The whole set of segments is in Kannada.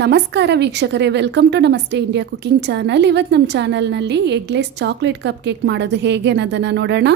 ನಮಸ್ಕಾರ ವೀಕ್ಷಕರೇ, ವೆಲ್ಕಮ್ ಟು ನಮಸ್ತೆ ಇಂಡಿಯಾ ಕುಕಿಂಗ್ ಚಾನಲ್. ಇವತ್ತು ನಮ್ಮ ಚಾನಲ್ನಲ್ಲಿ ಎಗ್ಲೆಸ್ ಚಾಕ್ಲೇಟ್ ಕಪ್ ಕೇಕ್ ಮಾಡೋದು ಹೇಗೆ ಅನ್ನೋದನ್ನು ನೋಡೋಣ.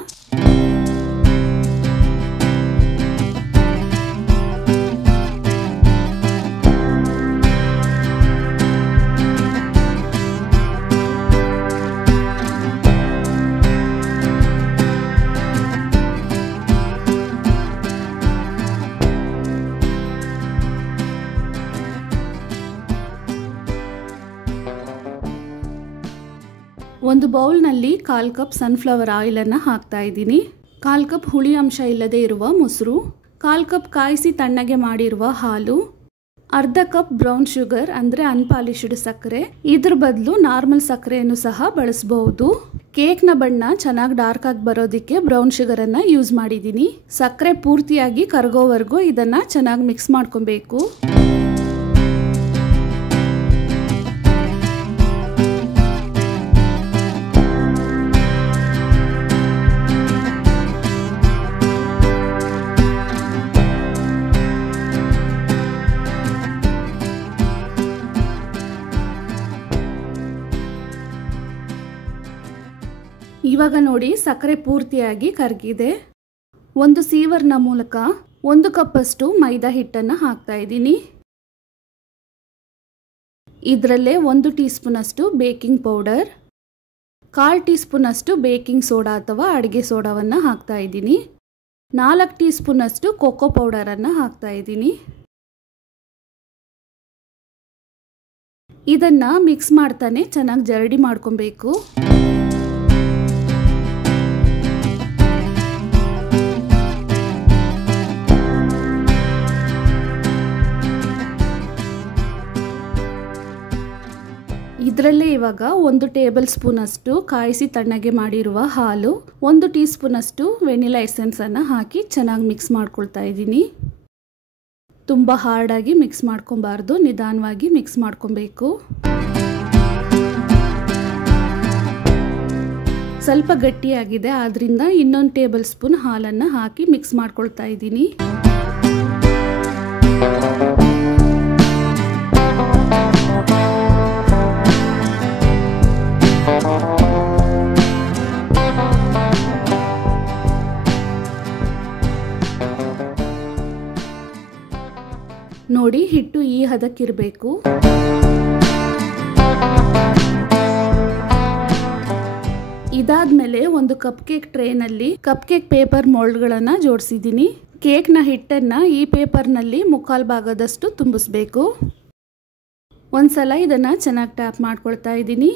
ಒಂದು ಬೌಲ್ನಲ್ಲಿ 1/4 ಕಪ್ ಸನ್ಫ್ಲವರ್ ಆಯಿಲನ್ನು ಹಾಕ್ತಾ ಇದ್ದೀನಿ. 1/4 ಕಪ್ ಹುಳಿ ಅಂಶ ಇಲ್ಲದೆ ಇರುವ ಮೊಸರು, 1/4 ಕಪ್ ಕಾಯಿಸಿ ತಣ್ಣಗೆ ಮಾಡಿರುವ ಹಾಲು, ಅರ್ಧ ಕಪ್ ಬ್ರೌನ್ ಶುಗರ್ ಅಂದರೆ ಅನ್ಪಾಲಿಶ್ಡ್ ಸಕ್ಕರೆ. ಇದ್ರ ಬದಲು ನಾರ್ಮಲ್ ಸಕ್ಕರೆಯನ್ನು ಸಹ ಬಳಸಬಹುದು. ಕೇಕ್ನ ಬಣ್ಣ ಚೆನ್ನಾಗಿ ಡಾರ್ಕ್ ಆಗಿ ಬರೋದಕ್ಕೆ ಬ್ರೌನ್ ಶುಗರನ್ನು ಯೂಸ್ ಮಾಡಿದ್ದೀನಿ. ಸಕ್ಕರೆ ಪೂರ್ತಿಯಾಗಿ ಕರಗೋವರೆಗೂ ಇದನ್ನು ಚೆನ್ನಾಗಿ ಮಿಕ್ಸ್ ಮಾಡ್ಕೊಬೇಕು. ಇವಾಗ ನೋಡಿ, ಸಕ್ಕರೆ ಪೂರ್ತಿಯಾಗಿ ಕರಗಿದೆ. ಒಂದು ಸೀವರ್ನ ಮೂಲಕ 1 ಕಪ್ಪಷ್ಟು ಮೈದಾ ಹಿಟ್ಟನ್ನು ಹಾಕ್ತಾ ಇದ್ದೀನಿ. ಇದರಲ್ಲೇ 1 ಟೀ ಸ್ಪೂನಷ್ಟು ಬೇಕಿಂಗ್ ಪೌಡರ್, 1/4 ಟೀ ಸ್ಪೂನಷ್ಟು ಬೇಕಿಂಗ್ ಸೋಡಾ ಅಥವಾ ಅಡುಗೆ ಸೋಡಾವನ್ನು ಹಾಕ್ತಾ ಇದ್ದೀನಿ. 4 ಟೀ ಸ್ಪೂನಷ್ಟು ಕೋಕೋ ಪೌಡರನ್ನು ಹಾಕ್ತಾ ಇದ್ದೀನಿ. ಇದನ್ನು ಮಿಕ್ಸ್ ಮಾಡ್ತಾನೆ ಚೆನ್ನಾಗಿ ಜರಡಿ ಮಾಡ್ಕೊಬೇಕು. ಇದರಲ್ಲೇ ಇವಾಗ 1 ಟೇಬಲ್ ಸ್ಪೂನಷ್ಟು ಕಾಯಿಸಿ ತಣ್ಣಗೆ ಮಾಡಿರುವ ಹಾಲು, 1 ಟೀ ಸ್ಪೂನಷ್ಟು ವೆನಿಲಾ ಎಸೆನ್ಸನ್ನು ಹಾಕಿ ಚೆನ್ನಾಗಿ ಮಿಕ್ಸ್ ಮಾಡ್ಕೊಳ್ತಾ ಇದ್ದೀನಿ. ತುಂಬ ಹಾರ್ಡಾಗಿ ಮಿಕ್ಸ್ ಮಾಡ್ಕೊಬಾರ್ದು, ನಿಧಾನವಾಗಿ ಮಿಕ್ಸ್ ಮಾಡ್ಕೊಬೇಕು. ಸ್ವಲ್ಪ ಗಟ್ಟಿಯಾಗಿದೆ, ಆದ್ದರಿಂದ ಇನ್ನೊಂದು ಟೇಬಲ್ ಸ್ಪೂನ್ ಹಾಲನ್ನು ಹಾಕಿ ಮಿಕ್ಸ್ ಮಾಡ್ಕೊಳ್ತಾ ಇದ್ದೀನಿ. ನೋಡಿ, ಹಿಟ್ಟು ಈ ಹದಕ್ಕಿರಬೇಕು. ಇದಾದ್ಮೇಲೆ ಒಂದು ಕಪ್ ಕೇಕ್ ಟ್ರೇನಲ್ಲಿ ಕಪ್ ಕೇಕ್ ಪೇಪರ್ ಮೋಲ್ಡ್ಗಳನ್ನು ಜೋಡಿಸಿದ್ದೀನಿ. ಕೇಕ್ನ ಹಿಟ್ಟನ್ನು ಈ ಪೇಪರ್ನಲ್ಲಿ 3/4 ಭಾಗದಷ್ಟು ತುಂಬಿಸ್ಬೇಕು. ಒಂದ್ಸಲ ಇದನ್ನು ಚೆನ್ನಾಗಿ ಟ್ಯಾಪ್ ಮಾಡ್ಕೊಳ್ತಾ ಇದ್ದೀನಿ.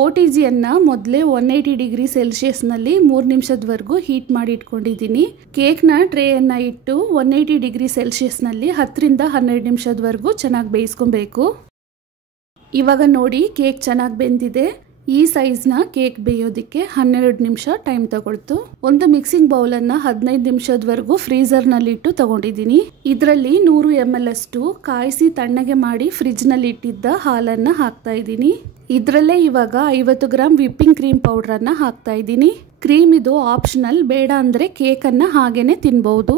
OTGಯನ್ನು ಮೊದಲೇ 180 ಡಿಗ್ರಿ ಸೆಲ್ಸಿಯಸ್ನಲ್ಲಿ 3 ನಿಮಿಷದವರೆಗೂ ಹೀಟ್ ಮಾಡಿ ಇಟ್ಕೊಂಡಿದ್ದೀನಿ. ಕೇಕ್ನ ಟ್ರೇಯನ್ನು ಇಟ್ಟು 180 ಡಿಗ್ರಿ ಸೆಲ್ಸಿಯಸ್ನಲ್ಲಿ 10 ರಿಂದ 12 ನಿಮಿಷದವರೆಗೂ ಚೆನ್ನಾಗಿ ಬೇಯಿಸ್ಕೊಬೇಕು. ಇವಾಗ ನೋಡಿ, ಕೇಕ್ ಚೆನ್ನಾಗಿ ಬೆಂದಿದೆ. ಈ ಸೈಜ್ನ ಕೇಕ್ ಬೇಯೋದಕ್ಕೆ 12 ನಿಮಿಷ ಟೈಮ್ ತಗೊಳ್ತು. ಒಂದು ಮಿಕ್ಸಿಂಗ್ ಬೌಲನ್ನು 15 ನಿಮಿಷದವರೆಗೂ ಫ್ರೀಝರ್ನಲ್ಲಿಟ್ಟು ತಗೊಂಡಿದ್ದೀನಿ. ಇದರಲ್ಲಿ 100 ml ಅಷ್ಟು ಕಾಯಿಸಿ ತಣ್ಣಗೆ ಮಾಡಿ ಫ್ರಿಜ್ನಲ್ಲಿ ಇಟ್ಟಿದ್ದ ಹಾಲನ್ನು ಹಾಕ್ತಾ ಇದ್ದೀನಿ. ಇದರಲ್ಲೇ ಇವಾಗ 50 ಗ್ರಾಮ್ ವಿಪ್ಪಿಂಗ್ ಕ್ರೀಮ್ ಪೌಡ್ರನ್ನು ಹಾಕ್ತಾ ಇದ್ದೀನಿ. ಕ್ರೀಮ್ ಇದು ಆಪ್ಷನಲ್, ಬೇಡ ಅಂದರೆ ಕೇಕನ್ನು ಹಾಗೇನೆ ತಿನ್ಬಹುದು.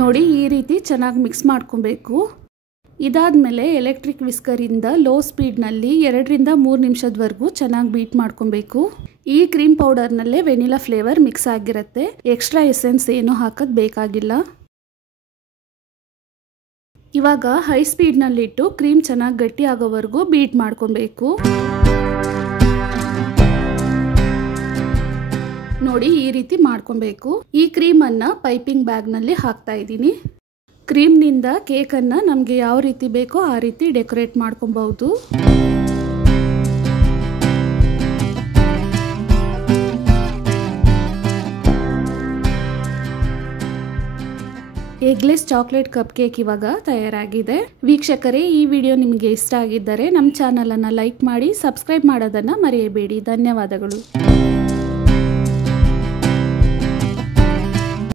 ನೋಡಿ, ಈ ರೀತಿ ಚೆನ್ನಾಗಿ ಮಿಕ್ಸ್ ಮಾಡ್ಕೊಬೇಕು. ಇದಾದಮೇಲೆ ಎಲೆಕ್ಟ್ರಿಕ್ ವಿಸ್ಕರಿಂದ ಲೋ ಸ್ಪೀಡ್ನಲ್ಲಿ 2 ರಿಂದ 3 ನಿಮಿಷದವರೆಗೂ ಚೆನ್ನಾಗಿ ಬೀಟ್ ಮಾಡ್ಕೊಬೇಕು. ಈ ಕ್ರೀಮ್ ಪೌಡರ್ನಲ್ಲೇ ವೆನಿಲಾ ಫ್ಲೇವರ್ ಮಿಕ್ಸ್ ಆಗಿರುತ್ತೆ. ಎಕ್ಸ್ಟ್ರಾ ಎಸೆನ್ಸ್ ಏನು ಹಾಕೋದು ಬೇಕಾಗಿಲ್ಲ. ಇವಾಗ ಹೈ ಸ್ಪೀಡ್ನಲ್ಲಿಟ್ಟು ಕ್ರೀಮ್ ಚೆನ್ನಾಗಿ ಗಟ್ಟಿ ಆಗೋವರೆಗೂ ಬೀಟ್ ಮಾಡ್ಕೊಬೇಕು. ನೋಡಿ, ಈ ರೀತಿ ಮಾಡ್ಕೊಬೇಕು. ಈ ಕ್ರೀಮನ್ನು ಪೈಪಿಂಗ್ ಬ್ಯಾಗ್ನಲ್ಲಿ ಹಾಕ್ತಾ ಇದ್ದೀನಿ. ಕ್ರೀಮ್ನಿಂದ ಕೇಕನ್ನು ನಮಗೆ ಯಾವ ರೀತಿ ಬೇಕೋ ಆ ರೀತಿ ಡೆಕೋರೇಟ್ ಮಾಡ್ಕೊಬಹುದು. ಎಗ್ಲೆಸ್ ಚಾಕ್ಲೇಟ್ ಕಪ್ ಕೇಕ್ ಇವಾಗ ತಯಾರಾಗಿದೆ. ವೀಕ್ಷಕರೇ, ಈ ವಿಡಿಯೋ ನಿಮಗೆ ಇಷ್ಟ ಆಗಿದ್ದರೆ ನಮ್ಮ ಚಾನಲನ್ನು ಲೈಕ್ ಮಾಡಿ, ಸಬ್ಸ್ಕ್ರೈಬ್ ಮಾಡೋದನ್ನು ಮರೆಯಬೇಡಿ. ಧನ್ಯವಾದಗಳು.